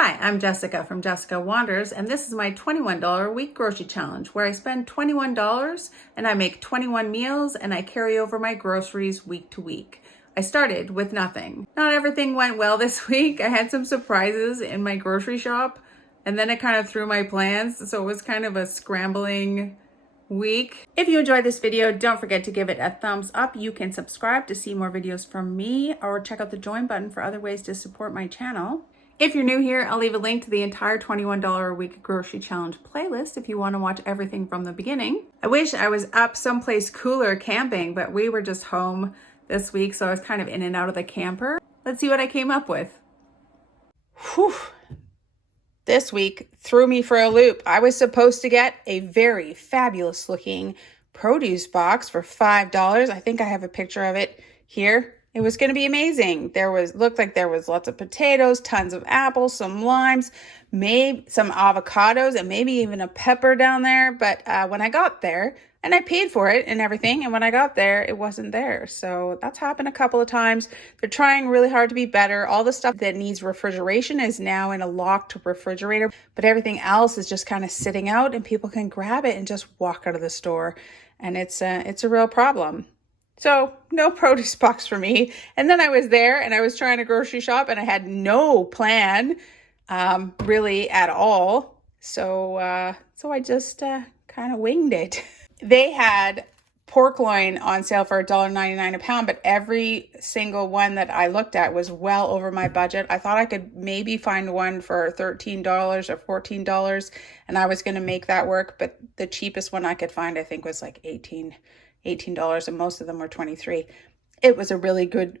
Hi, I'm Jessica from Jessica Wanders, and this is my $21 a week grocery challenge where I spend $21 and I make 21 meals and I carry over my groceries week to week. I started with nothing. Not everything went well this week. I had some surprises in my grocery shop and then it kind of threw my plans, so it was kind of a scrambling week. If you enjoyed this video, don't forget to give it a thumbs up. You can subscribe to see more videos from me or check out the join button for other ways to support my channel. If you're new here, I'll leave a link to the entire $21 a week grocery challenge playlist if you want to watch everything from the beginning. I wish I was up someplace cooler camping, but we were just home this week, so I was kind of in and out of the camper. Let's see what I came up with. Whew. This week threw me for a loop. I was supposed to get a very fabulous looking produce box for $5. I think I have a picture of it here. It was going to be amazing. Looked like there was lots of potatoes, tons of apples, some limes, maybe some avocados, and maybe even a pepper down there. But when I got there, and I paid for it and everything, and when I got there, it wasn't there. So that's happened a couple of times. They're trying really hard to be better. All the stuff that needs refrigeration is now in a locked refrigerator, but everything else is just kind of sitting out and people can grab it and just walk out of the store. And it's a real problem. So no produce box for me. And then I was there and I was trying to grocery shop and I had no plan really at all. So I just kind of winged it. They had pork loin on sale for $1.99 a pound, but every single one that I looked at was well over my budget. I thought I could maybe find one for $13 or $14 and I was going to make that work. But the cheapest one I could find, I think, was like $18 and most of them were $23. It was a really good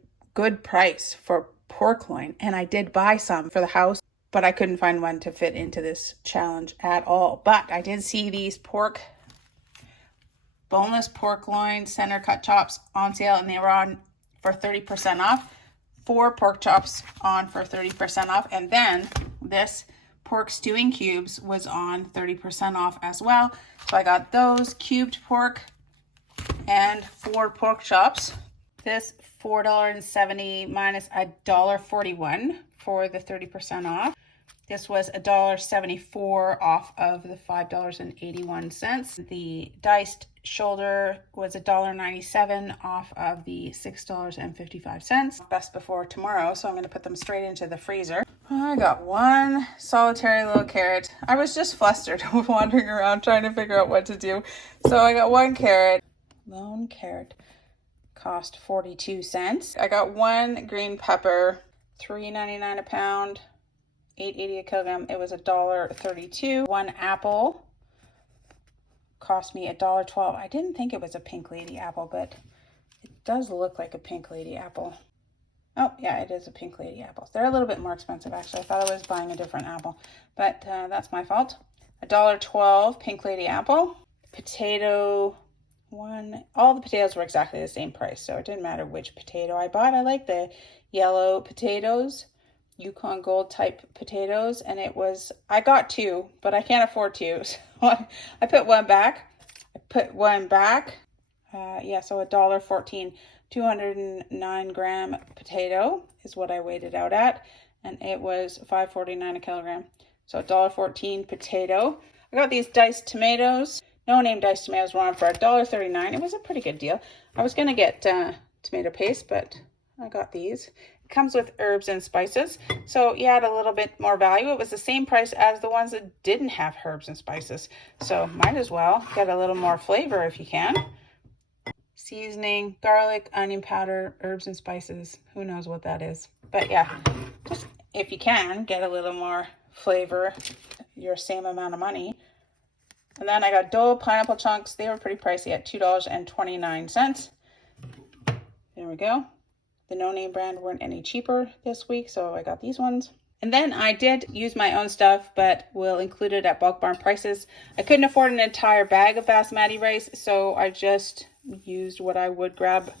price for pork loin, and I did buy some for the house, but I couldn't find one to fit into this challenge at all. But I did see these boneless pork loin center cut chops on sale, and they were on for 30% off. 4 pork chops on for 30% off, and then this pork stewing cubes was on 30% off as well. So I got those cubed pork and 4 pork chops. This $4.70 minus $1.41 for the 30% off. This was $1.74 off of the $5.81. The diced shoulder was $1.97 off of the $6.55. Best before tomorrow, so I'm going to put them straight into the freezer. I got one solitary little carrot. I was just flustered wandering around trying to figure out what to do. So I got one carrot. Lone carrot cost 42 cents. I got one green pepper, $3.99 a pound, $8.80 a kilogram. It was $1.32. One apple cost me $1.12. I didn't think it was a pink lady apple, but it does look like a pink lady apple. Oh yeah, it is a pink lady apple. They're a little bit more expensive actually. I thought I was buying a different apple, but that's my fault. $1.12 pink lady apple. Potato one. All the potatoes were exactly the same price, so it didn't matter which potato I bought. I like the yellow potatoes, Yukon Gold type potatoes, and I got 2, but I can't afford 2, so I put one back. So $1.14. 209 gram potato is what I weighed it out at, and it was $5.49 a kilogram. So $1.14 potato. I got these diced tomatoes. No name diced tomatoes were on for $1.39. It was a pretty good deal. I was going to get tomato paste, but I got these. It comes with herbs and spices, so you add a little bit more value. It was the same price as the ones that didn't have herbs and spices, so might as well get a little more flavor if you can. Seasoning, garlic, onion powder, herbs and spices. Who knows what that is? But yeah, just if you can, get a little more flavor, your same amount of money. And then I got Dole pineapple chunks. They were pretty pricey at $2.29. There we go. The no-name brand weren't any cheaper this week, so I got these ones. And then I did use my own stuff, but will include it at Bulk Barn prices. I couldn't afford an entire bag of basmati rice, so I just used what I would grab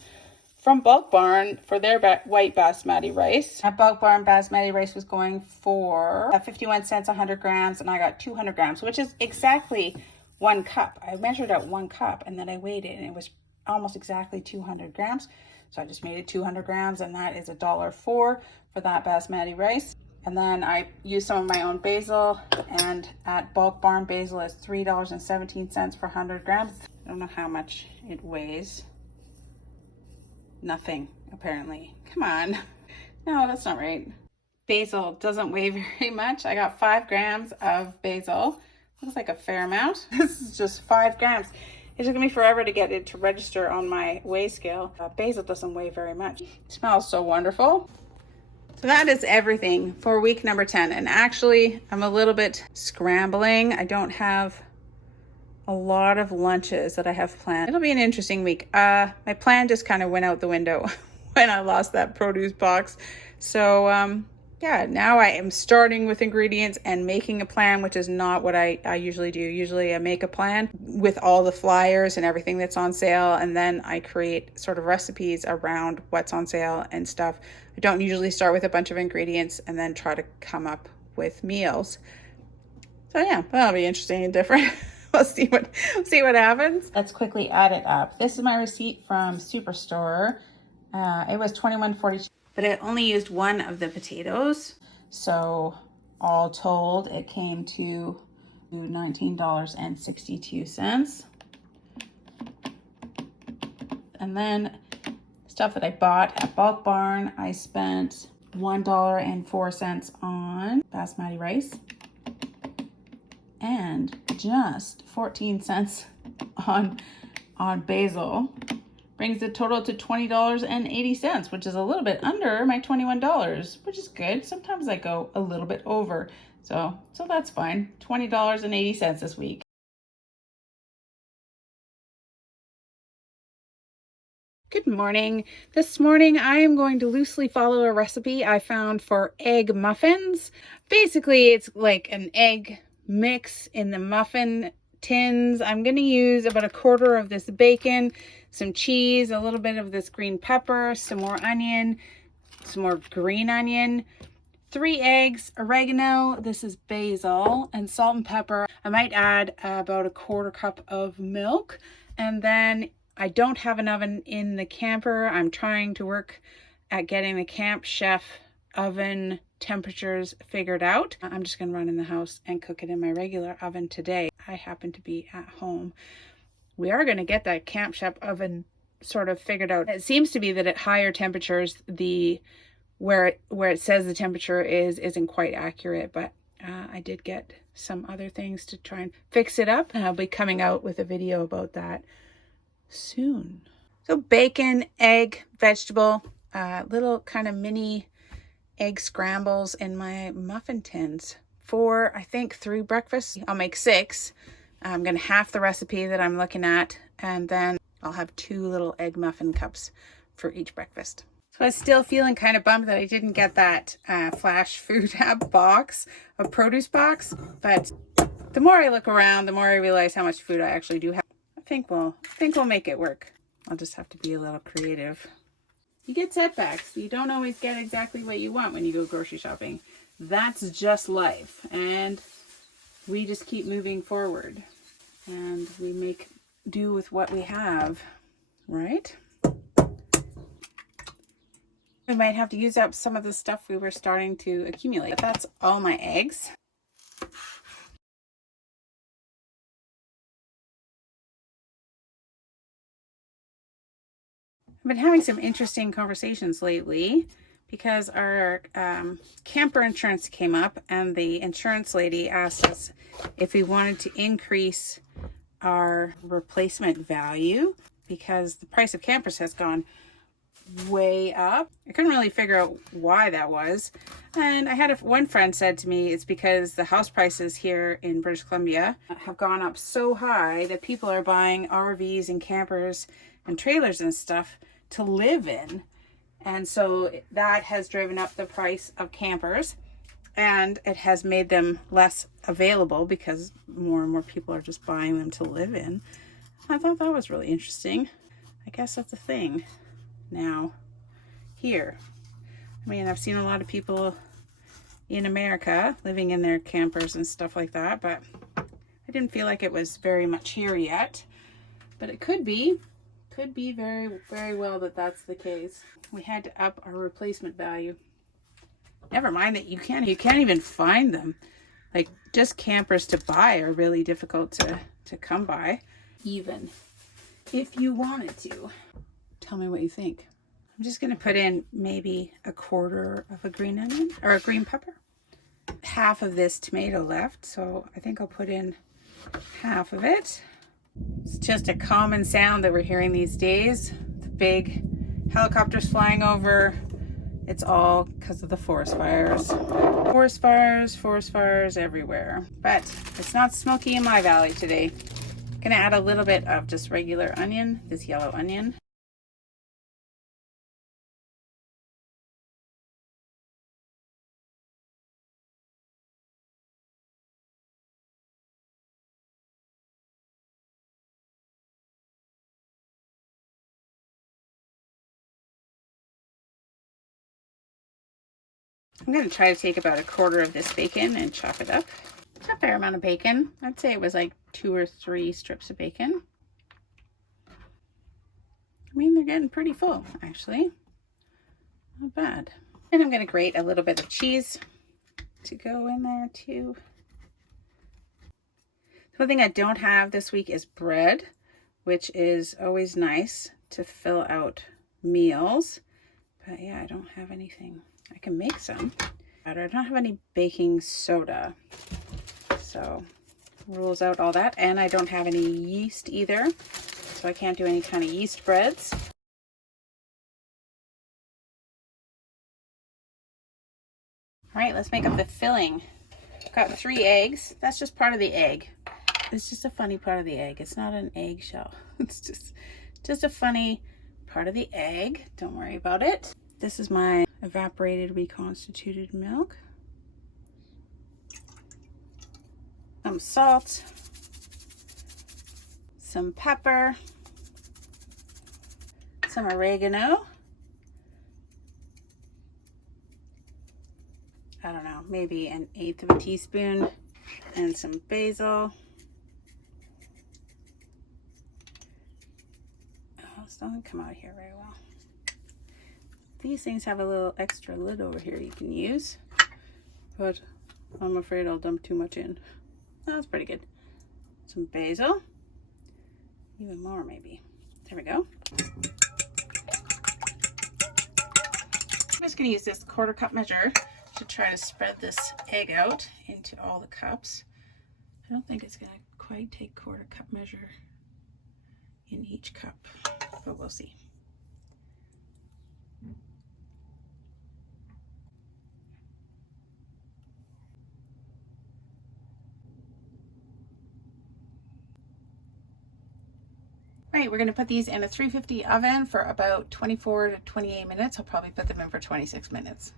from Bulk Barn for their white basmati rice. At Bulk Barn, basmati rice was going for 51 cents 100 grams, and I got 200 grams, which is exactly 1 cup. I measured out 1 cup, and then I weighed it, and it was almost exactly 200 grams. So I just made it 200 grams, and that is $1.04 for that basmati rice. And then I use some of my own basil, and at Bulk Barn, basil is $3.17 for 100 grams. I don't know how much it weighs. Nothing, apparently. Come on. No, that's not right. Basil doesn't weigh very much. I got 5 grams of basil. Looks like a fair amount. This is just 5 grams. It took me forever to get it to register on my weigh scale. Basil doesn't weigh very much. It smells so wonderful. So that is everything for week number 10. And actually, I'm a little bit scrambling. I don't have a lot of lunches that I have planned. It'll be an interesting week. My plan just kind of went out the window when I lost that produce box. So yeah, now I am starting with ingredients and making a plan, which is not what I usually do. Usually I make a plan with all the flyers and everything that's on sale, and then I create sort of recipes around what's on sale and stuff. I don't usually start with a bunch of ingredients and then try to come up with meals. So yeah, that'll be interesting and different. We'll see what happens. Let's quickly add it up. This is my receipt from Superstore. It was $21.42. But I only used one of the potatoes. So all told, it came to $19.62. And then stuff that I bought at Bulk Barn, I spent $1.04 on basmati rice and just 14 cents on basil. Brings the total to $20.80, which is a little bit under my $21, which is good. Sometimes I go a little bit over, so that's fine. $20.80 this week. Good morning. This morning I am going to loosely follow a recipe I found for egg muffins. Basically, it's like an egg mix in the muffin tins. I'm going to use about a quarter of this bacon, some cheese, a little bit of this green pepper, some more onion, some more green onion, 3 eggs, oregano, this is basil, and salt and pepper. I might add about a quarter cup of milk. And then I don't have an oven in the camper. I'm trying to work at getting the Camp Chef oven temperatures figured out. I'm just going to run in the house and cook it in my regular oven today. I happen to be at home. We are going to get that Camp Chef oven sort of figured out. It seems to be that at higher temperatures, where it says the temperature isn't quite accurate, but I did get some other things to try and fix it up, and I'll be coming out with a video about that soon. So bacon, egg, vegetable, little kind of mini egg scrambles in my muffin tins for, I think, 3 breakfasts. I'll make 6. I'm going to half the recipe that I'm looking at, and then I'll have 2 little egg muffin cups for each breakfast. So I was still feeling kind of bummed that I didn't get that Flash Food Hub box, a produce box, but the more I look around, the more I realize how much food I actually do have. I think we'll make it work. I'll just have to be a little creative. You get setbacks. You don't always get exactly what you want when you go grocery shopping. That's just life. And we just keep moving forward. And we make do with what we have, right? We might have to use up some of the stuff we were starting to accumulate. But that's all my eggs. I've been having some interesting conversations lately because our camper insurance came up, and the insurance lady asked us if we wanted to increase our replacement value because the price of campers has gone way up. I couldn't really figure out why that was, and I had one friend said to me it's because the house prices here in British Columbia have gone up so high that people are buying RVs and campers and trailers and stuff to live in, and so that has driven up the price of campers, and it has made them less available because more and more people are just buying them to live in. I thought that was really interesting. I guess that's a thing now here. I mean, I've seen a lot of people in America living in their campers and stuff like that, but I didn't feel like it was very much here yet. But it could be very, very well that that's the case. We had to up our replacement value. Never mind that you can't even find them. Like, just campers to buy are really difficult to come by, even if you wanted to. Tell me what you think. I'm just going to put in maybe a quarter of a green onion or a green pepper. Half of this tomato left, so I think I'll put in half of it. It's just a common sound that we're hearing these days. The big helicopters flying over. It's all because of the forest fires. Forest fires everywhere. But it's not smoky in my valley today. I'm gonna add a little bit of just regular onion, this yellow onion. I'm going to try to take about a quarter of this bacon and chop it up. It's a fair amount of bacon. I'd say it was like 2 or 3 strips of bacon. I mean, they're getting pretty full, actually. Not bad. And I'm going to grate a little bit of cheese to go in there too. The one thing I don't have this week is bread, which is always nice to fill out meals. But yeah, I don't have anything. I can make some, but I don't have any baking soda. So rules out all that. And I don't have any yeast either. So I can't do any kind of yeast breads. All right, let's make up the filling. I've got 3 eggs. That's just part of the egg. It's just a funny part of the egg. It's not an eggshell. It's just a funny part of the egg. Don't worry about it. This is my evaporated reconstituted milk. Some salt, some pepper, some oregano. I don't know, maybe 1/8 of a teaspoon, and some basil. Oh, this doesn't come out here very well. These things have a little extra lid over here you can use, but I'm afraid I'll dump too much in. That's pretty good. Some basil, even more maybe. There we go. I'm just gonna use this 1/4 cup measure to try to spread this egg out into all the cups. I don't think it's gonna quite take 1/4 cup measure in each cup, but we'll see. Right, we're going to put these in a 350 oven for about 24 to 28 minutes. I'll probably put them in for 26 minutes.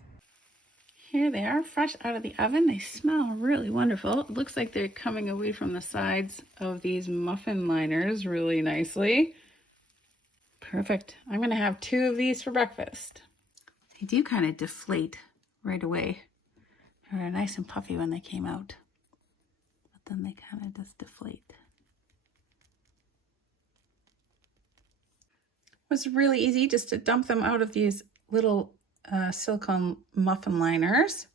Here they are, fresh out of the oven. They smell really wonderful. It looks like they're coming away from the sides of these muffin liners really nicely. Perfect. I'm going to have 2 of these for breakfast. They do kind of deflate right away. They were nice and puffy when they came out, but then they kind of just deflate. It was really easy just to dump them out of these little silicone muffin liners.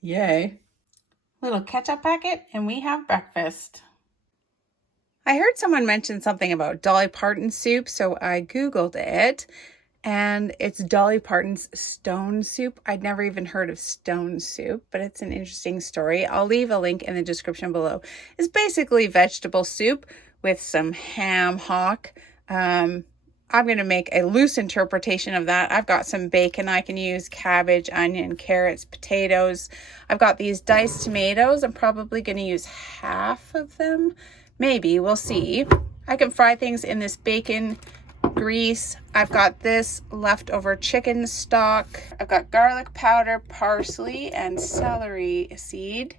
Yay. Little ketchup packet and we have breakfast. I heard someone mention something about Dolly Parton soup, so I Googled it, and it's Dolly Parton's stone soup. I'd never even heard of stone soup, but it's an interesting story. I'll leave a link in the description below. It's basically vegetable soup with some ham hock. I'm going to make a loose interpretation of that. I've got some bacon I can use, cabbage, onion, carrots, potatoes. I've got these diced tomatoes. I'm probably going to use half of them. Maybe, we'll see. I can fry things in this bacon grease. I've got this leftover chicken stock. I've got garlic powder, parsley, and celery seed.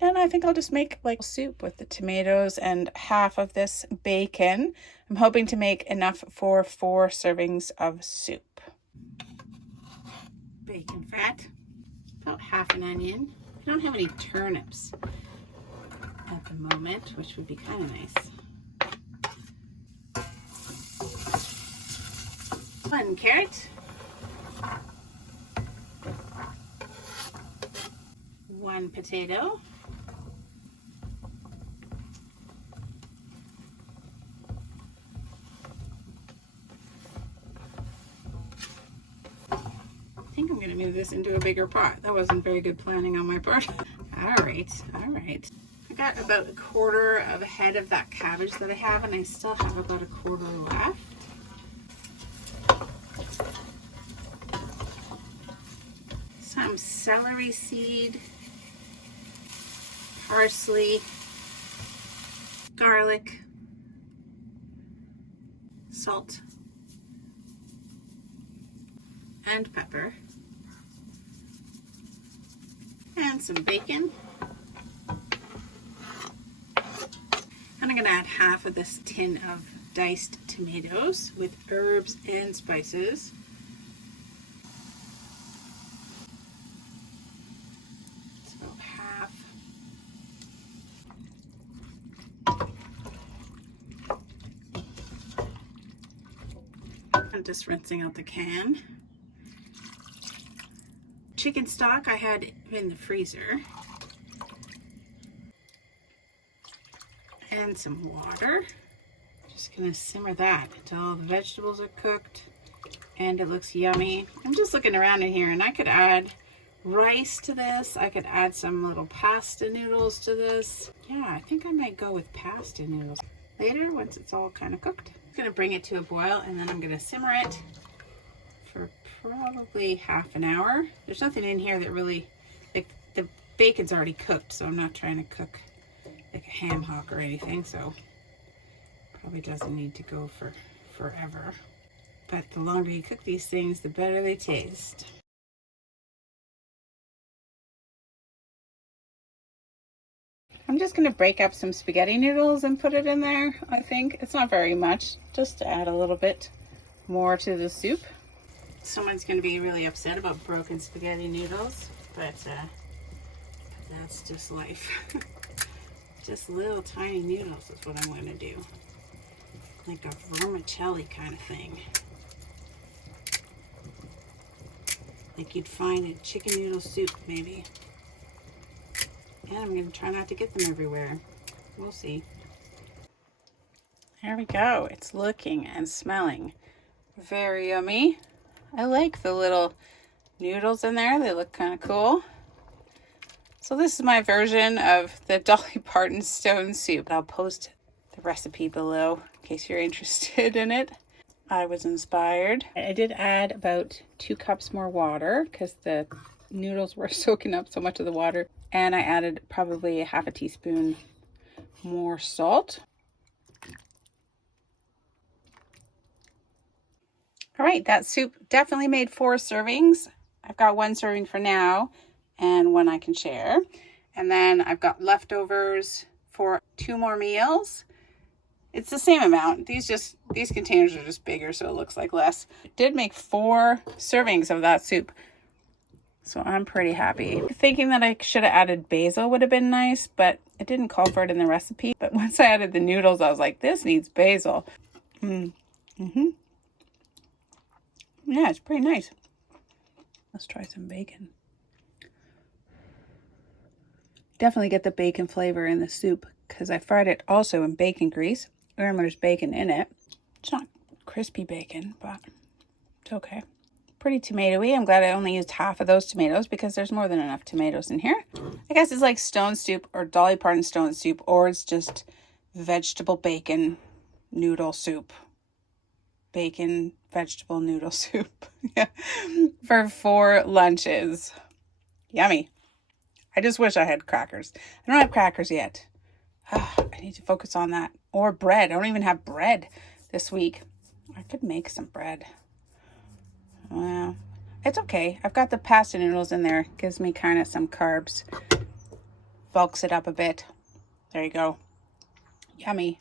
And I think I'll just make like soup with the tomatoes and half of this bacon. I'm hoping to make enough for 4 servings of soup. Bacon fat, about half an onion. I don't have any turnips at the moment, which would be kind of nice. 1 carrot. 1 potato. I think I'm going to move this into a bigger pot. That wasn't very good planning on my part. All right. I got about 1/4 of a head of that cabbage that I have, and I still have about 1/4 left. Some celery seed, parsley, garlic, salt, and pepper, and some bacon. And I'm going to add half of this tin of diced tomatoes with herbs and spices. It's about half. I'm just rinsing out the can. Chicken stock I had in the freezer. And some water. Just gonna simmer that until all the vegetables are cooked and it looks yummy. I'm just looking around in here, and I could add rice to this. I could add some little pasta noodles to this. Yeah, I think I might go with pasta noodles later once it's all kind of cooked. I'm gonna bring it to a boil, and then I'm gonna simmer it for probably half an hour. There's nothing in here that really, like, the bacon's already cooked, so I'm not trying to cook like a ham hock or anything, so probably doesn't need to go for forever. But the longer you cook these things, the better they taste. I'm just gonna break up some spaghetti noodles and put it in there. I think it's not very much, just to add a little bit more to the soup. Someone's gonna be really upset about broken spaghetti noodles, but that's just life. Just little tiny noodles is what I'm going to do. Like a vermicelli kind of thing. Like you'd find in chicken noodle soup, maybe. And I'm going to try not to get them everywhere. We'll see. There we go. It's looking and smelling very yummy. I like the little noodles in there. They look kind of cool. So this is my version of the Dolly Parton stone soup. I'll post the recipe below in case you're interested in it. I was inspired. I did add about 2 cups more water because the noodles were soaking up so much of the water. And I added probably 1/2 teaspoon more salt. All right, that soup definitely made 4 servings. I've got 1 serving for now and 1 I can share. And then I've got leftovers for 2 more meals. It's the same amount. These containers are just bigger, so it looks like less. It did make 4 servings of that soup, so I'm pretty happy. Thinking that I should have added basil would have been nice, but it didn't call for it in the recipe. But once I added the noodles, I was like, this needs basil. Yeah, it's pretty nice. Let's try some bacon. Definitely get the bacon flavor in the soup because I fried it also in bacon grease, and there's bacon in it. It's not crispy bacon, but it's okay. Pretty tomatoey. I'm glad I only used half of those tomatoes because there's more than enough tomatoes in here. I guess it's like stone soup or Dolly Parton stone soup, or it's just vegetable bacon noodle soup. Bacon vegetable noodle soup. Yeah. For 4 lunches. Yummy. I just wish I had crackers. I don't have crackers yet. I need to focus on that. Or bread. I don't even have bread this week. I could make some bread. Well, it's okay. I've got the pasta noodles in there. Gives me kind of some carbs. Bulks it up a bit. There you go. Yummy.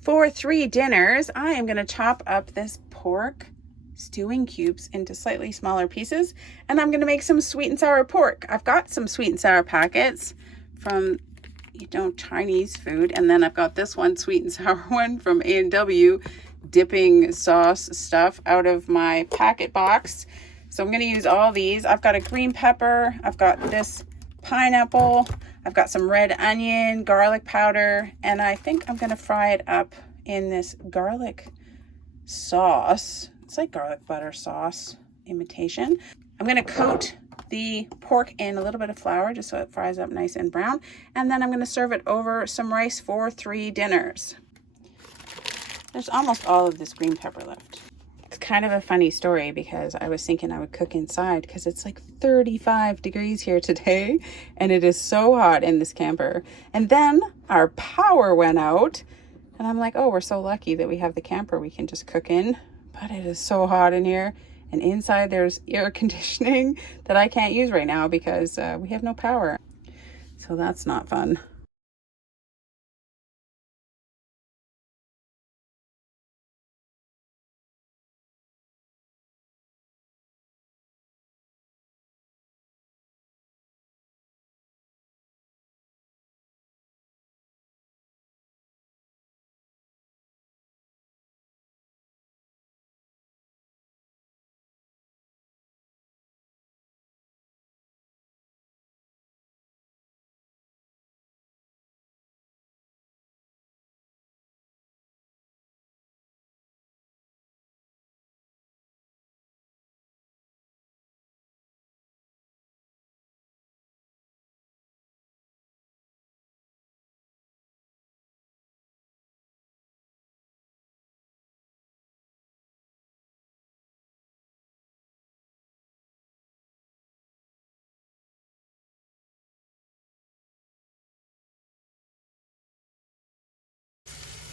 For 3 dinners, I am going to chop up this pork stewing cubes into slightly smaller pieces, and I'm going to make some sweet and sour pork. I've got some sweet and sour packets from, Chinese food, and then I've got this one sweet and sour one from A&W dipping sauce stuff out of my packet box. So I'm gonna use all these. I've got a green pepper, I've got this pineapple, I've got some red onion, garlic powder, and I think I'm gonna fry it up in this garlic sauce. It's like garlic butter sauce imitation. I'm gonna coat the pork in a little bit of flour just so it fries up nice and brown, and then I'm gonna serve it over some rice for 3 dinners. There's almost all of this green pepper left. It's kind of a funny story because I was thinking I would cook inside because it's like 35 degrees here today and it is so hot in this camper. And then our power went out and I'm like, oh, we're so lucky that we have the camper we can just cook in. But it is so hot in here, and inside there's air conditioning that I can't use right now because we have no power. So that's not fun.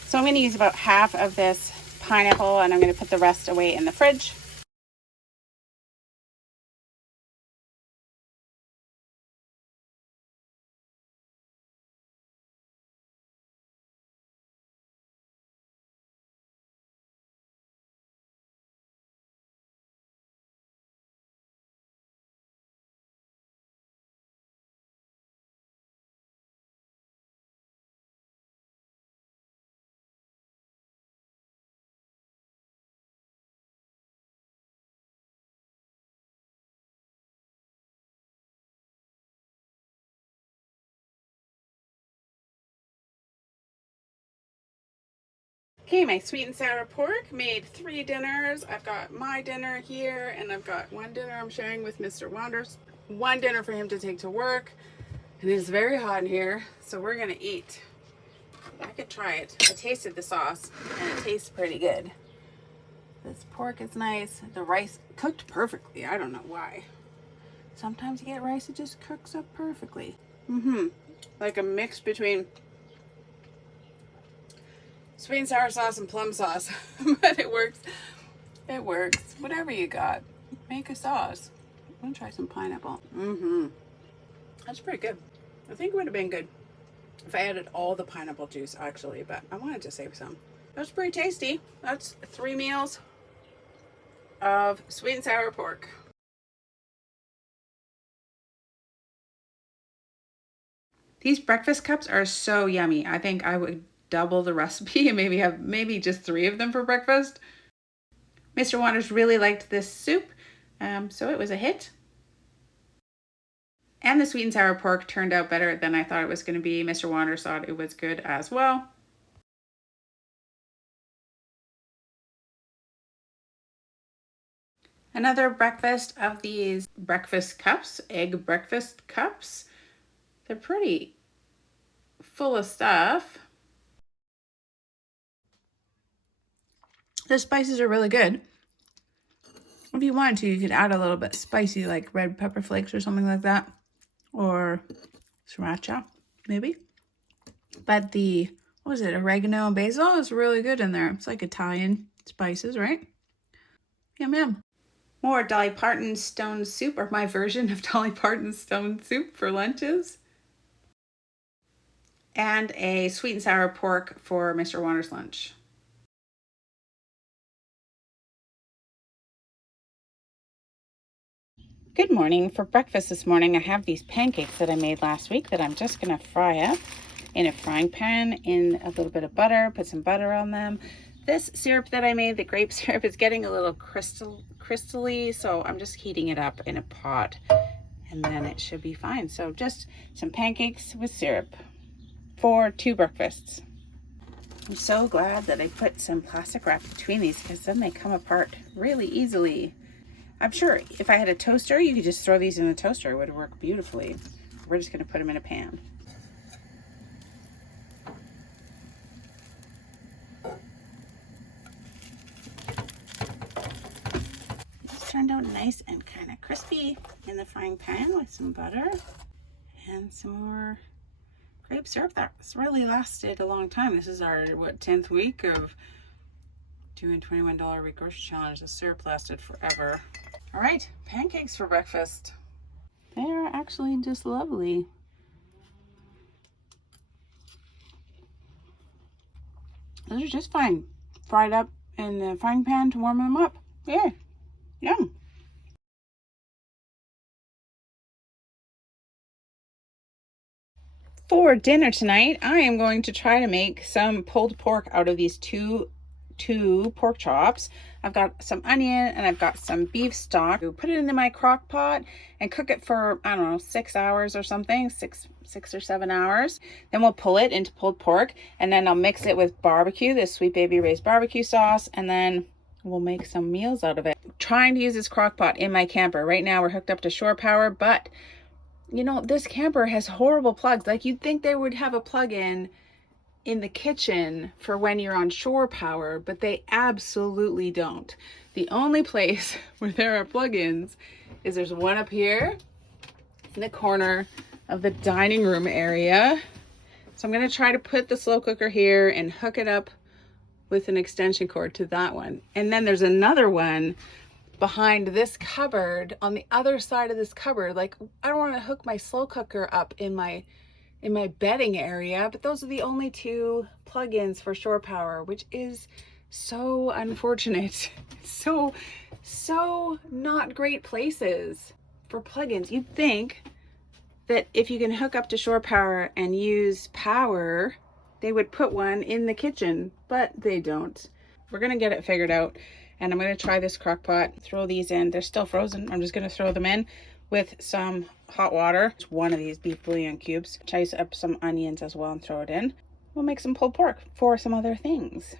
So I'm going to use about half of this pineapple and I'm going to put the rest away in the fridge. Okay, my sweet and sour pork made 3 dinners. I've got my dinner here, and I've got 1 dinner I'm sharing with Mr. Wanders. 1 dinner for him to take to work. And it is very hot in here, so we're gonna eat. I could try it. I tasted the sauce, and it tastes pretty good. This pork is nice. The rice cooked perfectly. I don't know why. Sometimes you get rice that just cooks up perfectly. Like a mix between sweet and sour sauce and plum sauce. But it works. It works. Whatever you got, make a sauce. I'm gonna try some pineapple. That's pretty good. I think it would have been good if I added all the pineapple juice actually, but I wanted to save some. That's pretty tasty. That's 3 meals of sweet and sour pork. These breakfast cups are so yummy. I think I would double the recipe and maybe have just 3 of them for breakfast. Mr. Wanders really liked this soup, so it was a hit. And the sweet and sour pork turned out better than I thought it was going to be. Mr. Wanders thought it was good as well. Another breakfast of these breakfast cups, egg breakfast cups. They're pretty full of stuff. The spices are really good. If you wanted to, you could add a little bit spicy, like red pepper flakes or something like that. Or sriracha, maybe. But the, what was it, oregano and basil is really good in there. It's like Italian spices, right? Yum, yum. More Dolly Parton stone soup, or my version of Dolly Parton stone soup for lunches. And a sweet and sour pork for Mr. Wanders' lunch. Good morning. For breakfast this morning, I have these pancakes that I made last week that I'm just going to fry up in a frying pan in a little bit of butter, put some butter on them. This syrup that I made, the grape syrup, is getting a little crystally, so I'm just heating it up in a pot and then it should be fine. So just some pancakes with syrup for 2 breakfasts. I'm so glad that I put some plastic wrap between these because then they come apart really easily. I'm sure if I had a toaster, you could just throw these in the toaster. It would work beautifully. We're just going to put them in a pan. These turned out nice and kind of crispy in the frying pan with some butter and some more grape syrup. That's really lasted a long time. This is our, what, 10th week of doing $21 a week grocery challenge. The syrup lasted forever. All right, pancakes for breakfast. They are actually just lovely. Those are just fine. Fried up in the frying pan to warm them up. Yeah, yum. For dinner tonight, I am going to try to make some pulled pork out of these two pork chops. I've got some onion and I've got some beef stock. Put it into my crock pot and cook it for, I don't know, 6 hours or something, six or 7 hours. Then we'll pull it into pulled pork and then I'll mix it with barbecue, this Sweet Baby Ray's barbecue sauce, and then we'll make some meals out of it. I'm trying to use this crock pot in my camper. Right now we're hooked up to shore power, but you know, this camper has horrible plugs. Like, you'd think they would have a plug-in in the kitchen for when you're on shore power, but they absolutely don't. The only place where there are plug-ins is there's one up here in the corner of the dining room area. So I'm going to try to put the slow cooker here and hook it up with an extension cord to that one. And then there's another one behind this cupboard on the other side of this cupboard. Like, I don't want to hook my slow cooker up in my bedding area, but those are the only 2 plugins for shore power, which is so unfortunate. So not great places for plugins. You'd think that if you can hook up to shore power and use power, they would put one in the kitchen, but they don't. We're gonna get it figured out. And I'm going to try this crock pot, throw these in. They're still frozen. I'm just going to throw them in with some hot water. It's one of these beef bouillon cubes. Dice up some onions as well and throw it in. We'll make some pulled pork for some other things.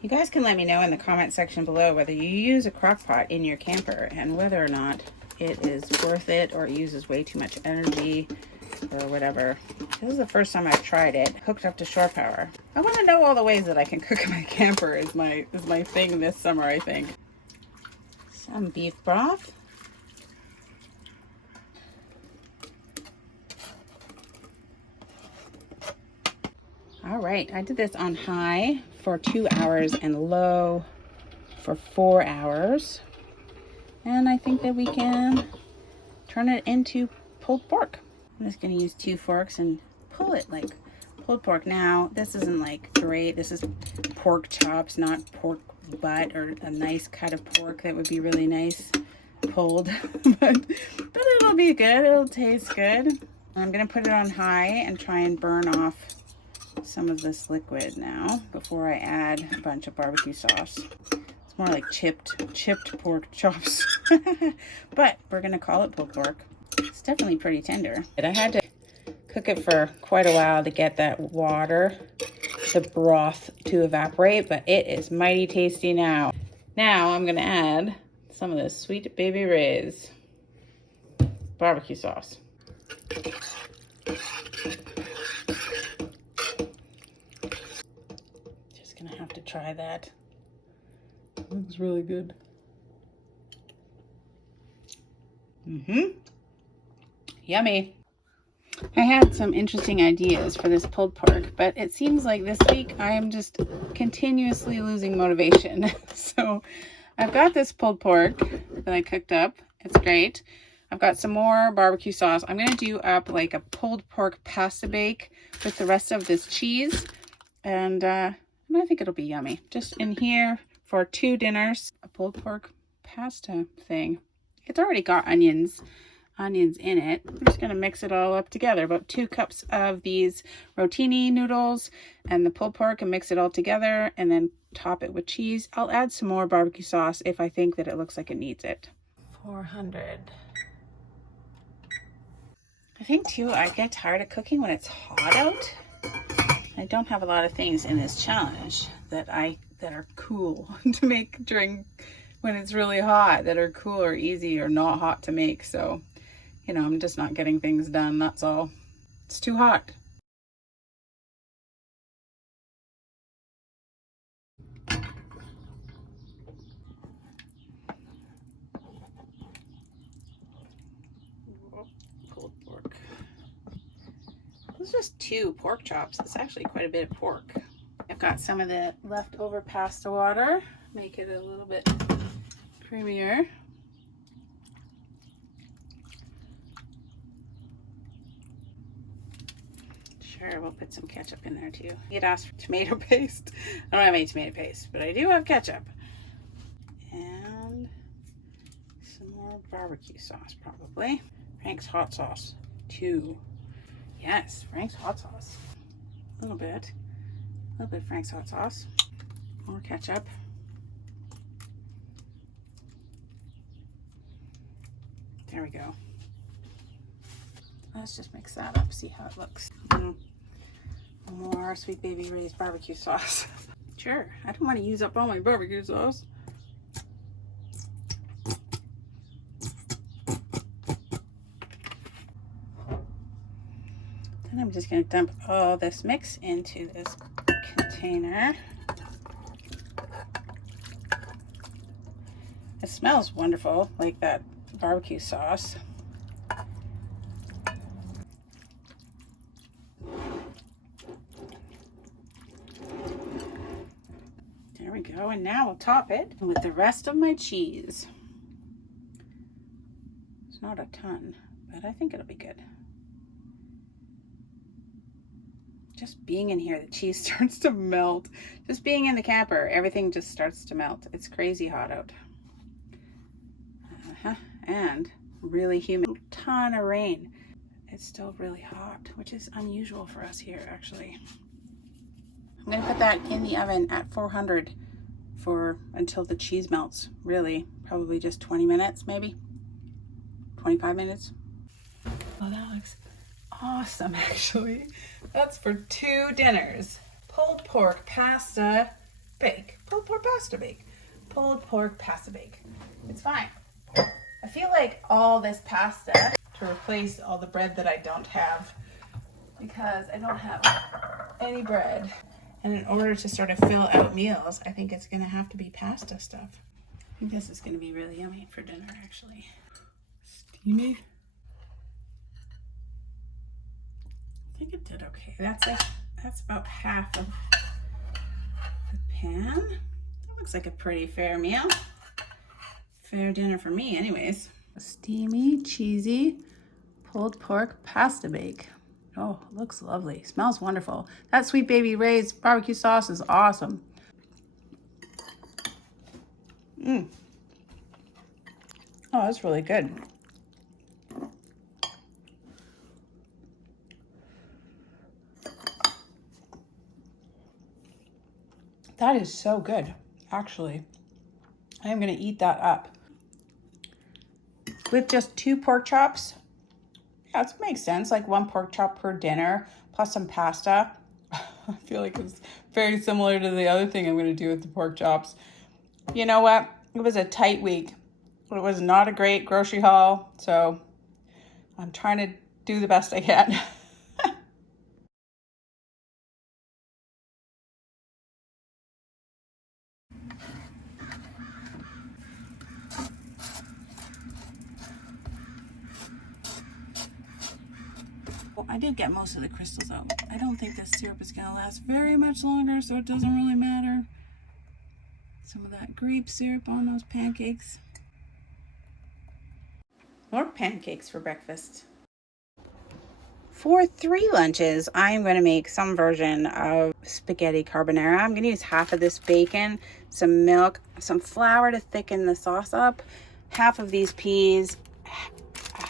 You guys can let me know in the comment section below whether you use a crock pot in your camper and whether or not it is worth it or it uses way too much energy or whatever. This is the first time I've tried it hooked up to shore power. I want to know all the ways that I can cook in my camper is my thing this summer, I think. Some beef broth. All right, I did this on high for 2 hours and low for 4 hours. And I think that we can turn it into pulled pork. I'm just going to use 2 forks and pull it like pulled pork. Now, this isn't like great. This is pork chops, not pork butt or a nice cut of pork that would be really nice pulled. but it'll be good. It'll taste good. I'm going to put it on high and try and burn off some of this liquid now before I add a bunch of barbecue sauce. It's more like chipped pork chops. But we're going to call it pulled pork. It's definitely pretty tender. I had to cook it for quite a while to get that water, the broth to evaporate, but it is mighty tasty now. Now I'm going to add some of this Sweet Baby Ray's barbecue sauce. Just going to have to try that. It looks really good. Yummy. I had some interesting ideas for this pulled pork, but it seems like this week I am just continuously losing motivation. So I've got this pulled pork that I cooked up. It's great. I've got some more barbecue sauce. I'm going to do up like a pulled pork pasta bake with the rest of this cheese. And I think it'll be yummy. Just in here for 2 dinners, a pulled pork pasta thing. It's already got onions. onions in it. I'm just going to mix it all up together. About 2 cups of these rotini noodles and the pulled pork, and mix it all together, and then top it with cheese. I'll add some more barbecue sauce if I think that it looks like it needs it. 400. I think too, I get tired of cooking when it's hot out. I don't have a lot of things in this challenge that are cool to make during when it's really hot, that are cool or easy or not hot to make. So, you know, I'm just not getting things done, that's all. It's too hot. Pulled pork. It's just 2 pork chops. It's actually quite a bit of pork. I've got some of the leftover pasta water. Make it a little bit creamier. Sure, we'll put some ketchup in there too. You'd asked for tomato paste. I don't have any tomato paste, but I do have ketchup. And some more barbecue sauce, probably. Frank's hot sauce, 2. Yes, Frank's hot sauce. A little bit Frank's hot sauce. More ketchup. There we go. Let's just mix that up, see how it looks. More Sweet Baby Ray's barbecue sauce. Sure, I don't want to use up all my barbecue sauce. Then I'm just going to dump all this mix into this container. It smells wonderful, like that barbecue sauce. There we go, and now we'll top it with the rest of my cheese. It's not a ton, but I think it'll be good. Just being in here, the cheese starts to melt. Just being in the camper, everything just starts to melt. It's crazy hot out. And really humid. A ton of rain. It's still really hot, which is unusual for us here, actually. I'm gonna put that in the oven at 400 for until the cheese melts. Really, probably just 20 minutes, maybe 25 minutes. Oh, that looks awesome, actually. That's for 2 dinners. Pulled pork pasta bake. Pulled pork pasta bake. Pulled pork pasta bake. It's fine. I feel like all this pasta to replace all the bread that I don't have, because I don't have any bread. And in order to sort of fill out meals, I think it's gonna have to be pasta stuff. I think this is gonna be really yummy for dinner, actually. Steamy. I think it did okay. That's about half of the pan. That looks like a pretty fair meal. Fair dinner for me, anyways. A steamy, cheesy, pulled pork pasta bake. Oh, looks lovely. Smells wonderful. That Sweet Baby Ray's barbecue sauce is awesome. Oh, that's really good. That is so good, actually. I am gonna eat that up. With just 2 pork chops, yeah, it makes sense, like 1 pork chop per dinner, plus some pasta. I feel like it's very similar to the other thing I'm gonna do with the pork chops. You know what? It was a tight week. It was not a great grocery haul, so I'm trying to do the best I can. Well, I did get most of the crystals out. I don't think this syrup is gonna last very much longer, so it doesn't really matter. Some of that grape syrup on those pancakes. More pancakes for breakfast. For 3 lunches, I'm going to make some version of spaghetti carbonara. I'm going to use half of this bacon, some milk, some flour to thicken the sauce up, half of these peas,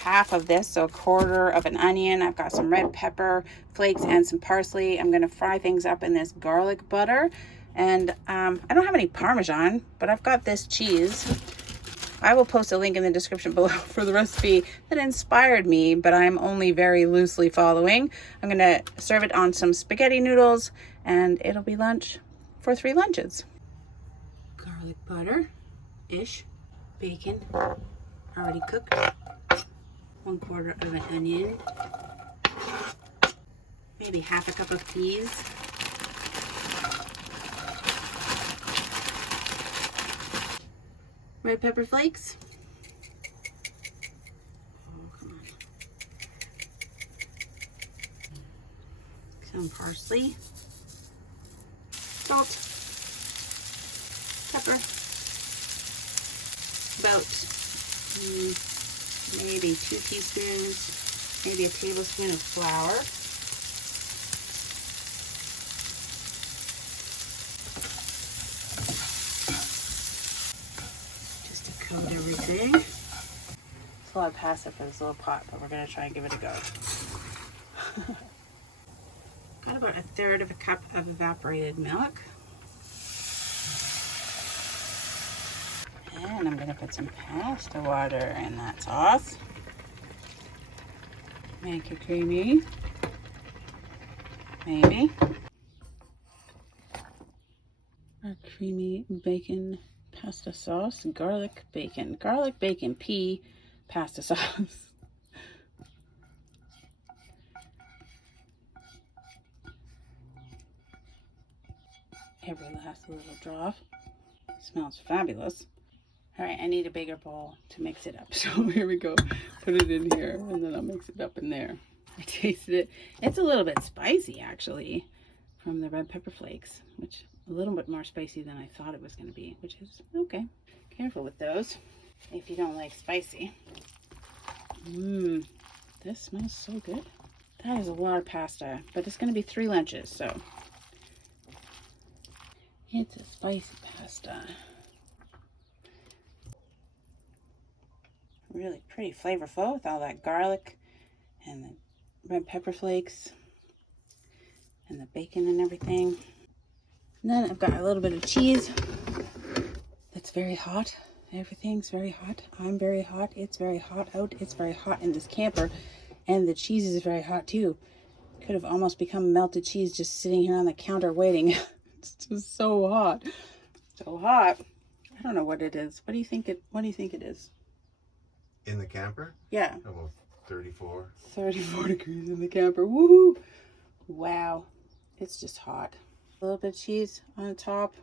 half of this, so a quarter of an onion. I've got some red pepper flakes and some parsley. I'm gonna fry things up in this garlic butter. And I don't have any Parmesan, but I've got this cheese. I will post a link in the description below for the recipe that inspired me, but I'm only very loosely following. I'm gonna serve it on some spaghetti noodles, and it'll be lunch for 3 lunches. Garlic butter-ish, bacon, already cooked, 1/4 of an onion, maybe half a cup of peas, red pepper flakes. Oh, come on. Some parsley, salt, pepper, about maybe 2 teaspoons, maybe a tablespoon of flour. Coat everything. It's a lot of pasta for this little pot, but we're gonna try and give it a go. Got about 1/3 of a cup of evaporated milk. And I'm gonna put some pasta water in that sauce. Make it creamy. Maybe. Our creamy bacon pasta sauce, garlic bacon pea pasta sauce. Every last little drop. Smells fabulous. All right, I need a bigger bowl to mix it up. So here we go. Put it in here, and then I'll mix it up in there. I tasted it. It's a little bit spicy, actually, from the red pepper flakes, which a little bit more spicy than I thought it was going to be, which is okay. Careful with those if you don't like spicy. This smells so good. That is a lot of pasta, but it's going to be 3 lunches, so it's a spicy pasta. Really pretty flavorful with all that garlic and the red pepper flakes and the bacon and everything. And then I've got a little bit of cheese that's very hot. Everything's very hot. I'm very hot. It's very hot out. It's very hot in this camper. And the cheese is very hot too. Could have almost become melted cheese just sitting here on the counter waiting. It's just so hot. So hot. I don't know what it is. What do you think it is? In the camper? Yeah. About 34. 34 degrees in the camper. Woohoo! Wow. It's just hot. A little bit of cheese on the top.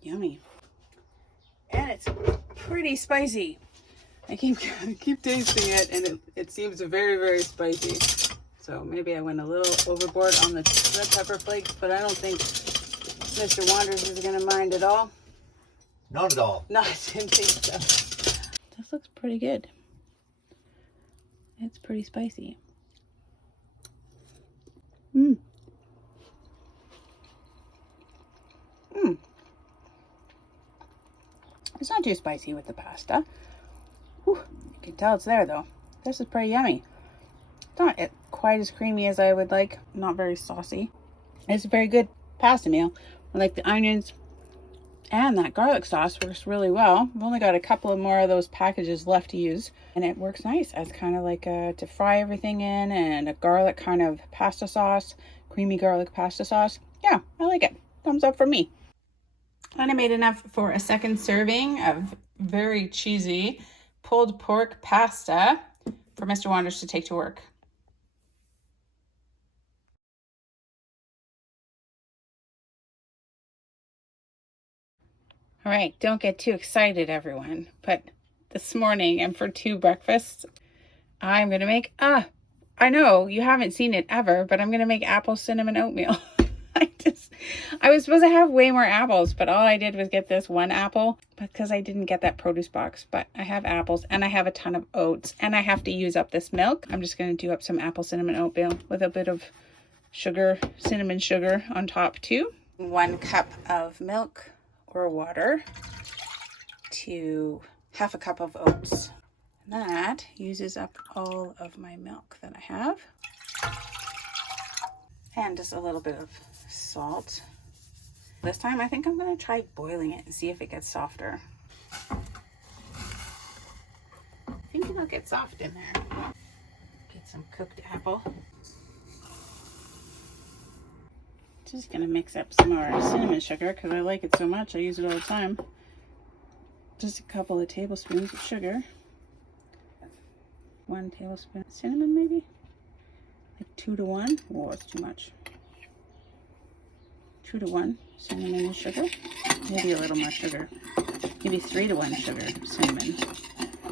Yummy. And it's pretty spicy. I keep tasting it, and it seems very, very spicy. So maybe I went a little overboard on the red pepper flakes, but I don't think Mr. Wanders is going to mind at all. Not at all. No, I didn't think so. This looks pretty good. It's pretty spicy. It's not too spicy with the pasta. Whew, you can tell it's there though. This is pretty yummy. It's not quite as creamy as I would like. Not very saucy. It's a very good pasta meal. I like the onions, and that garlic sauce works really well. I've only got a couple of more of those packages left to use, and it works nice as kind of like to fry everything in, and a garlic kind of pasta sauce, creamy garlic pasta sauce. Yeah, I like it. Thumbs up for me. And I made enough for a second serving of very cheesy pulled pork pasta for Mr. Wanders to take to work. All right, don't get too excited, everyone. But this morning and for 2 breakfasts, I'm going to make, I know you haven't seen it ever, but I'm going to make apple cinnamon oatmeal. I was supposed to have way more apples, but all I did was get this 1 apple because I didn't get that produce box. But I have apples, and I have a ton of oats, and I have to use up this milk. I'm just going to do up some apple cinnamon oatmeal with a bit of sugar, cinnamon sugar on top too. 1 cup of milk or water to 1/2 cup of oats. That uses up all of my milk that I have. And just a little bit of salt. This time I think I'm going to try boiling it and see if it gets softer. I think it'll get soft in there. Get some cooked apple. Just going to mix up some more cinnamon sugar because I like it so much. I use it all the time. Just a couple of tablespoons of sugar. 1 tablespoon of cinnamon maybe. Like 2 to 1. Whoa, it's too much. 2 to 1 cinnamon and sugar. Maybe a little more sugar. Maybe 3 to 1 sugar, cinnamon.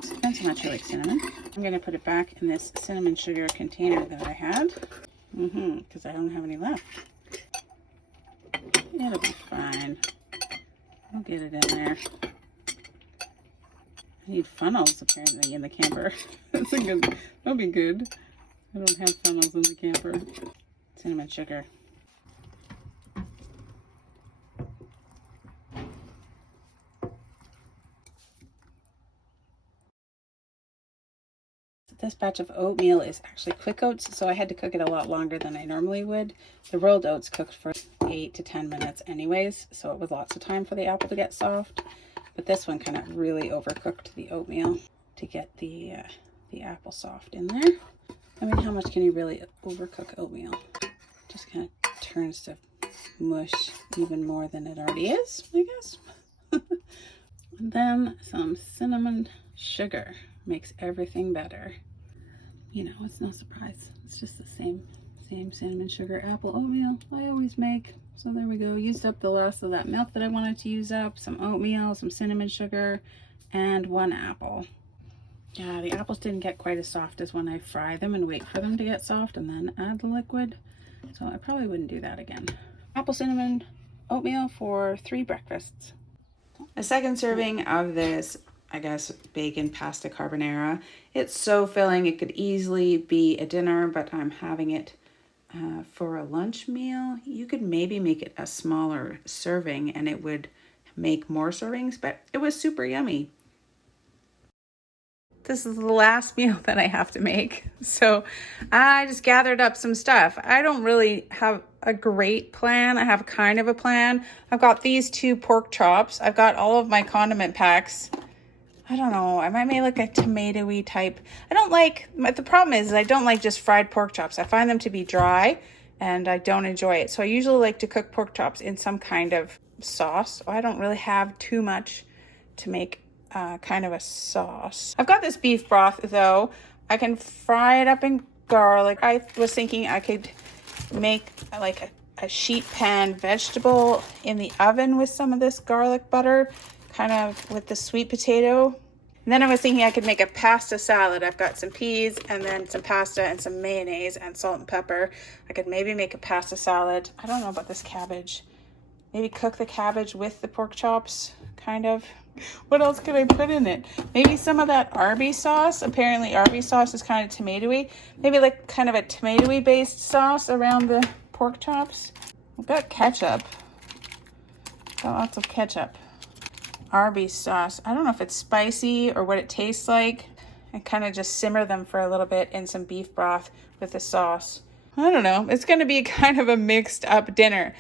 Depends how much you like cinnamon. I'm going to put it back in this cinnamon sugar container that I had. Because I don't have any left. It'll be fine. I'll get it in there. I need funnels apparently in the camper. That'll be good. I don't have funnels in the camper. Cinnamon sugar. This batch of oatmeal is actually quick oats, so I had to cook it a lot longer than I normally would. The rolled oats cooked for 8 to 10 minutes anyways, so it was lots of time for the apple to get soft. But this one kind of really overcooked the oatmeal to get the apple soft in there. I mean, how much can you really overcook oatmeal? Just kind of turns to mush even more than it already is, I guess. And then some cinnamon sugar makes everything better. You know, it's no surprise. It's just the same cinnamon sugar apple oatmeal I always make. So there we go. Used up the last of that milk that I wanted to use up. Some oatmeal, some cinnamon sugar, and 1 apple. Yeah, the apples didn't get quite as soft as when I fry them and wait for them to get soft and then add the liquid. So I probably wouldn't do that again. Apple cinnamon oatmeal for 3 breakfasts. A second serving of this, I guess, bacon pasta carbonara. It's so filling. It could easily be a dinner, but I'm having it for a lunch meal. You could maybe make it a smaller serving and it would make more servings, but it was super yummy. This is the last meal that I have to make. So I just gathered up some stuff. I don't really have a great plan. I have kind of a plan. I've got these 2 pork chops. I've got all of my condiment packs. I don't know. I might make like a tomato-y type. I don't like, the problem is I don't like just fried pork chops. I find them to be dry and I don't enjoy it. So I usually like to cook pork chops in some kind of sauce. I don't really have too much to make kind of a sauce. I've got this beef broth though. I can fry it up in garlic. I was thinking I could make like a sheet pan vegetable in the oven with some of this garlic butter, kind of with the sweet potato. And then I was thinking I could make a pasta salad. I've got some peas and then some pasta and some mayonnaise and salt and pepper. I could maybe make a pasta salad. I don't know about this cabbage. Maybe cook the cabbage with the pork chops, kind of. What else could I put in it? Maybe some of that Arby's sauce. Apparently Arby's sauce is kind of tomatoey. Maybe like kind of a tomatoey based sauce around the pork chops. I've got ketchup. Got lots of ketchup. Arby's sauce. I don't know if it's spicy or what it tastes like. And kind of just simmer them for a little bit in some beef broth with the sauce. I don't know. It's going to be kind of a mixed up dinner.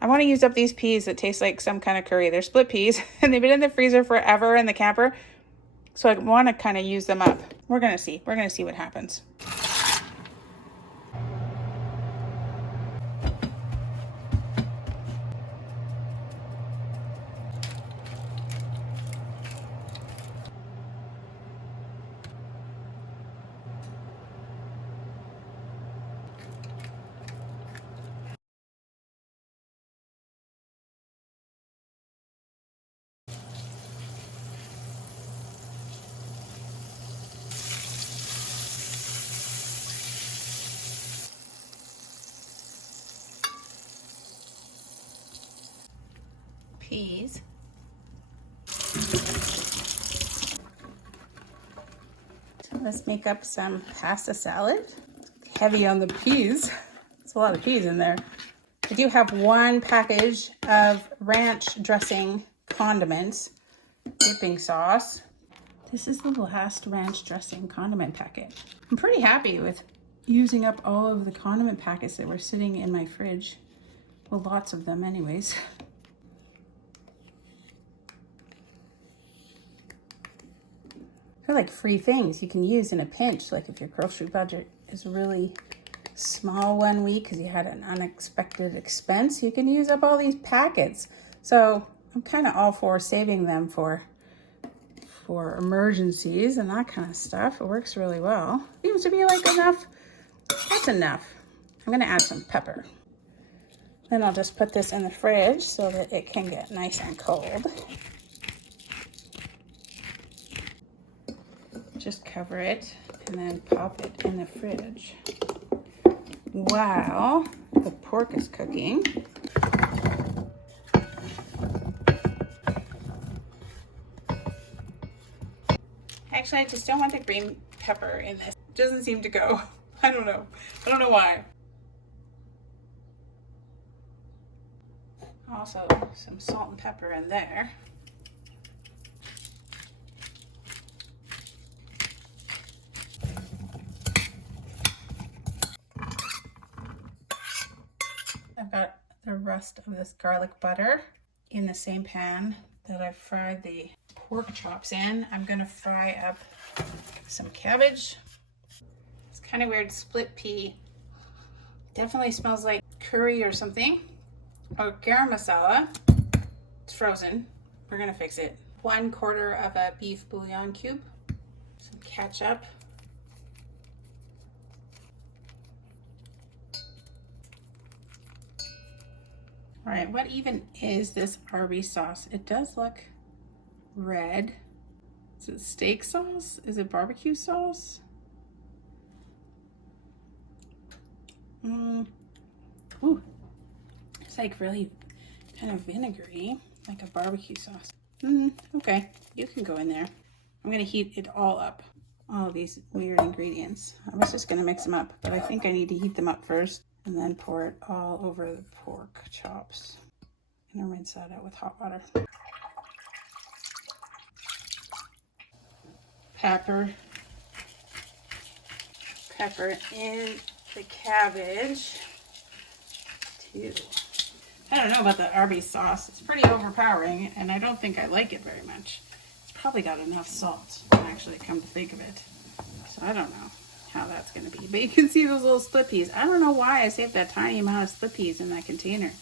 I want to use up these peas that taste like some kind of curry. They're split peas and they've been in the freezer forever in the camper. So I want to kind of use them up. We're going to see. We're going to see what happens. Peas. So let's make up some pasta salad. Heavy on the peas. There's a lot of peas in there. I do have 1 package of ranch dressing condiments, dipping sauce. This is the last ranch dressing condiment packet. I'm pretty happy with using up all of the condiment packets that were sitting in my fridge. Well, lots of them anyways. They're like free things you can use in a pinch, like if your grocery budget is really small one week because you had an unexpected expense, you can use up all these packets. So I'm kind of all for saving them for emergencies and that kind of stuff. It works really well. Seems to be like enough. That's enough. I'm gonna add some pepper. Then I'll just put this in the fridge so that it can get nice and cold. Just cover it and then pop it in the fridge while the pork is cooking. Actually, I just don't want the green pepper in this. It doesn't seem to go. I don't know. I don't know why. Also, some salt and pepper in there. I've got the rest of this garlic butter in the same pan that I've fried the pork chops in. I'm gonna fry up some cabbage. It's kind of weird, split pea. Definitely smells like curry or something. Or garam masala. It's frozen. We're gonna fix it. 1/4 of a beef bouillon cube. Some ketchup. All right, what even is this Arby's sauce? It does look red. Is it steak sauce? Is it barbecue sauce? Ooh, it's like really kind of vinegary, like a barbecue sauce. Okay, you can go in there. I'm gonna heat it all up. All of these weird ingredients. I was just gonna mix them up, but I think I need to heat them up first and then pour it all over the pork chops. And I'll rinse that out with hot water. Pepper in the cabbage too. I don't know about the Arby's sauce. It's pretty overpowering and I don't think I like it very much. It's probably got enough salt, actually, come to think of it. So I don't know how that's going to be. But you can see those little split peas. I don't know why I saved that tiny amount of split peas in that container.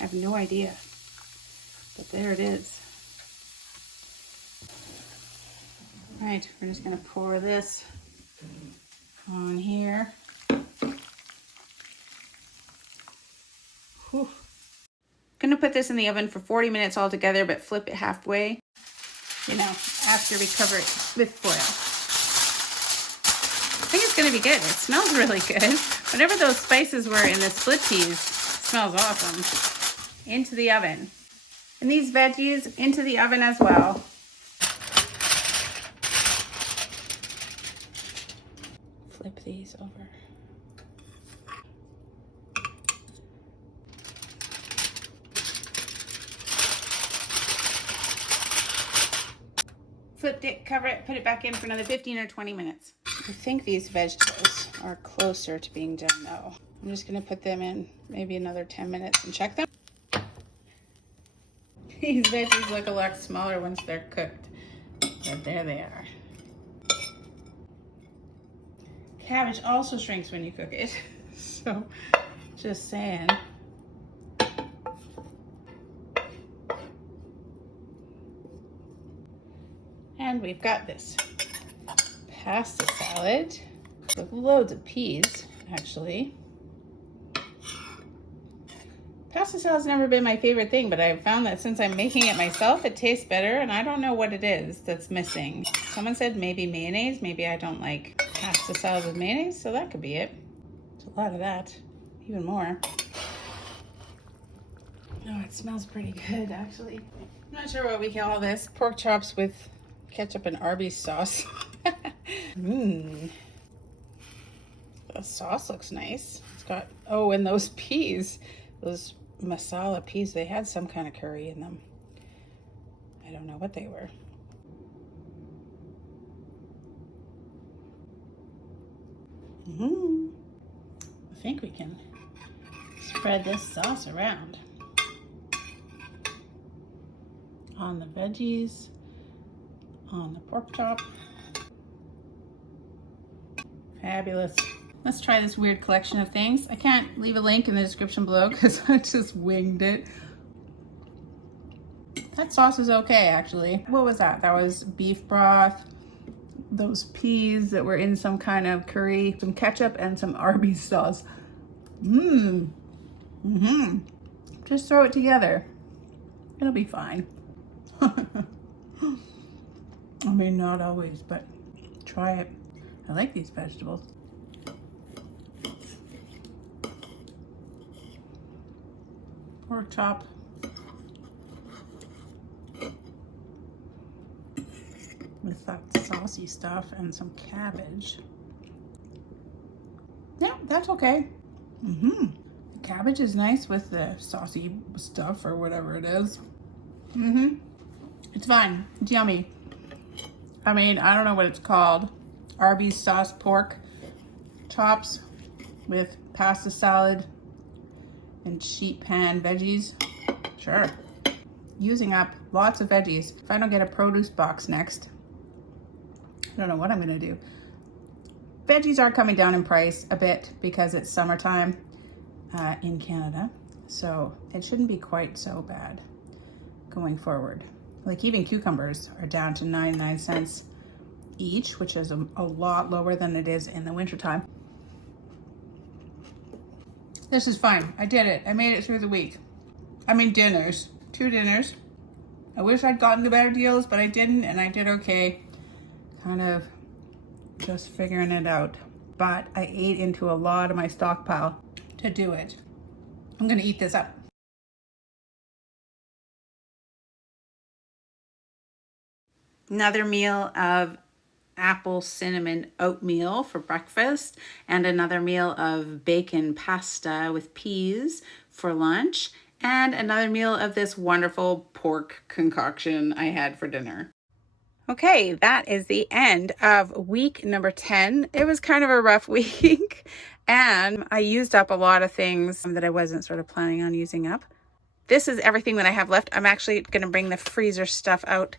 I have no idea. But there it is. All right, we're just going to pour this on here. Whew. Gonna put this in the oven for 40 minutes altogether, but flip it halfway, you know, after we cover it with foil. I think it's gonna be good. It smells really good. Whatever those spices were in the split peas, smells awesome. Into the oven. And these veggies into the oven as well. Flip these over. Flip it, cover it, put it back in for another 15 or 20 minutes. I think these vegetables are closer to being done though. I'm just gonna put them in maybe another 10 minutes and check them. These veggies look a lot smaller once they're cooked, but there they are. Cabbage also shrinks when you cook it, so just saying. And we've got this pasta salad with loads of peas, actually. Pasta salad's never been my favorite thing, but I've found that since I'm making it myself, it tastes better, and I don't know what it is that's missing. Someone said maybe mayonnaise. Maybe I don't like pasta salad with mayonnaise, so that could be it. There's a lot of that, even more. Oh, it smells pretty good, actually. I'm not sure what we call this. Pork chops with ketchup and Arby's sauce. The sauce looks nice. It's got, oh, and those peas, those masala peas, they had some kind of curry in them. I don't know what they were. I think we can spread this sauce around on the veggies, on the pork chop. Fabulous. Let's try this weird collection of things. I can't leave a link in the description below because I just winged it. That sauce is okay, actually. What was that? That was beef broth, those peas that were in some kind of curry, some ketchup, and some Arby's sauce. Just throw it together. It'll be fine. I mean, not always, but try it. I like these vegetables. Pork chop. With that saucy stuff and some cabbage. Yeah, that's okay. The cabbage is nice with the saucy stuff or whatever it is. It's fine. It's yummy. I mean, I don't know what it's called. Arby's sauce pork chops with pasta salad and sheet pan veggies. Sure. Using up lots of veggies. If I don't get a produce box next, I don't know what I'm gonna do. Veggies are coming down in price a bit because it's summertime in Canada. So it shouldn't be quite so bad going forward. Like even cucumbers are down to 99 cents each, which is a lot lower than it is in the wintertime. This is fine. I did it. I made it through the week. I mean dinners. 2 dinners. I wish I'd gotten the better deals, but I didn't, and I did okay. Kind of just figuring it out. But I ate into a lot of my stockpile to do it. I'm gonna eat this up. Another meal of apple cinnamon oatmeal for breakfast, and another meal of bacon pasta with peas for lunch, and another meal of this wonderful pork concoction I had for dinner. Okay, that is the end of week number 10. It was kind of a rough week, and I used up a lot of things that I wasn't sort of planning on using up. This is everything that I have left. I'm actually going to bring the freezer stuff out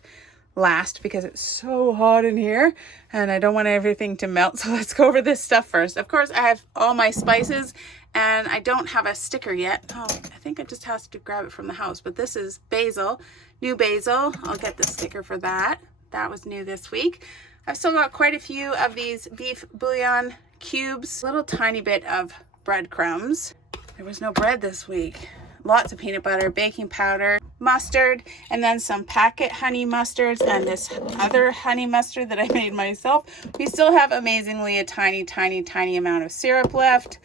last because it's so hot in here and I don't want everything to melt. So let's go over this stuff first. Of course, I have all my spices and I don't have a sticker yet. Oh, I think I just have to grab it from the house, but this is basil, new basil. I'll get the sticker for that. That was new this week. I've still got quite a few of these beef bouillon cubes, a little tiny bit of breadcrumbs. There was no bread this week. Lots of peanut butter, baking powder, mustard, and then some packet honey mustards and this other honey mustard that I made myself. We still have amazingly a tiny, tiny, tiny amount of syrup left.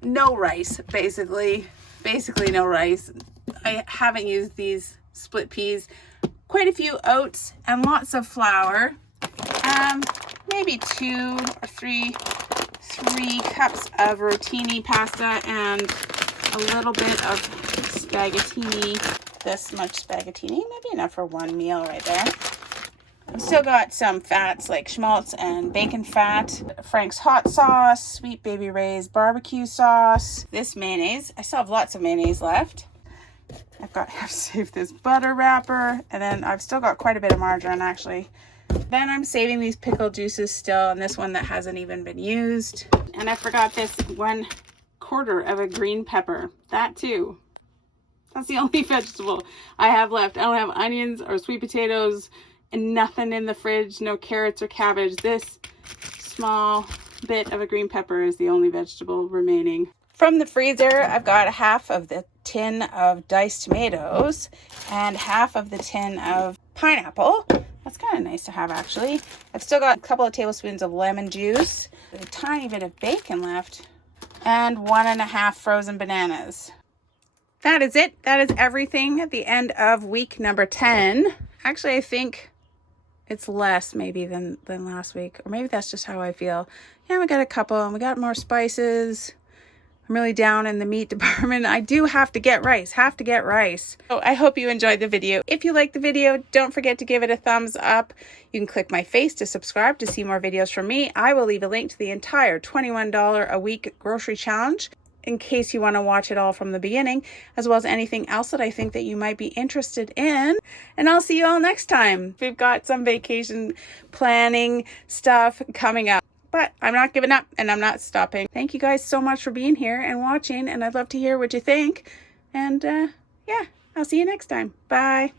No rice, basically no rice. I haven't used these split peas. Quite a few oats and lots of flour. Maybe 2 or 3 cups of rotini pasta and a little bit of spaghettini. This much spaghettini, maybe enough for 1 meal right there. I've still got some fats like schmaltz and bacon fat, Frank's hot sauce, Sweet Baby Ray's barbecue sauce, this mayonnaise. I still have lots of mayonnaise left. I've saved this butter wrapper, and then I've still got quite a bit of margarine actually. Then I'm saving these pickle juices still, and this one that hasn't even been used. And I forgot this 1/4 of a green pepper. That too. That's the only vegetable I have left. I don't have onions or sweet potatoes and nothing in the fridge. No carrots or cabbage. This small bit of a green pepper is the only vegetable remaining. From the freezer, I've got half of the tin of diced tomatoes and half of the tin of pineapple. That's kind of nice to have actually. I've still got a couple of tablespoons of lemon juice, a tiny bit of bacon left, and 1.5 frozen bananas. That is it. That is everything at the end of week number 10. Actually, I think it's less maybe than last week, or maybe that's just how I feel. Yeah, we got a couple, and we got more spices. I'm really down in the meat department. I do have to get rice, So I hope you enjoyed the video. If you liked the video, don't forget to give it a thumbs up. You can click my face to subscribe to see more videos from me. I will leave a link to the entire $21 a week grocery challenge in case you want to watch it all from the beginning, as well as anything else that I think that you might be interested in. And I'll see you all next time. We've got some vacation planning stuff coming up. But I'm not giving up and I'm not stopping. Thank you guys so much for being here and watching. And I'd love to hear what you think. And yeah, I'll see you next time. Bye.